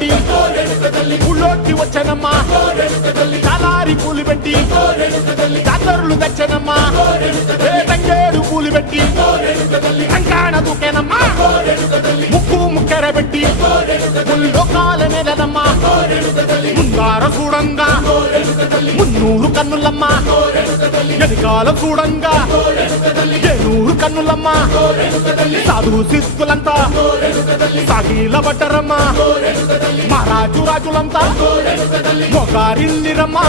పెట్టి ఊళ్ళోకి వచ్చానమ్మా చాలారి పూలు పెట్టి జాతరులు తెచ్చానమ్మా తంగేడు పూలు పెట్టి కంకాణ దూకేనమ్మా ముక్కు ముక్కెర పెట్టి ముల్లోకాల నెలనమ్మా ముందార చూడంగా మున్నూరు కన్నులమ్మా వెనకాల చూడంగా ఏనూరు కన్నులమ్మా సాధు శిస్తులంతా సాగిల పడ్డరమ్మా మహారాజు రాజులంతా మొగారిల్లిరమ్మా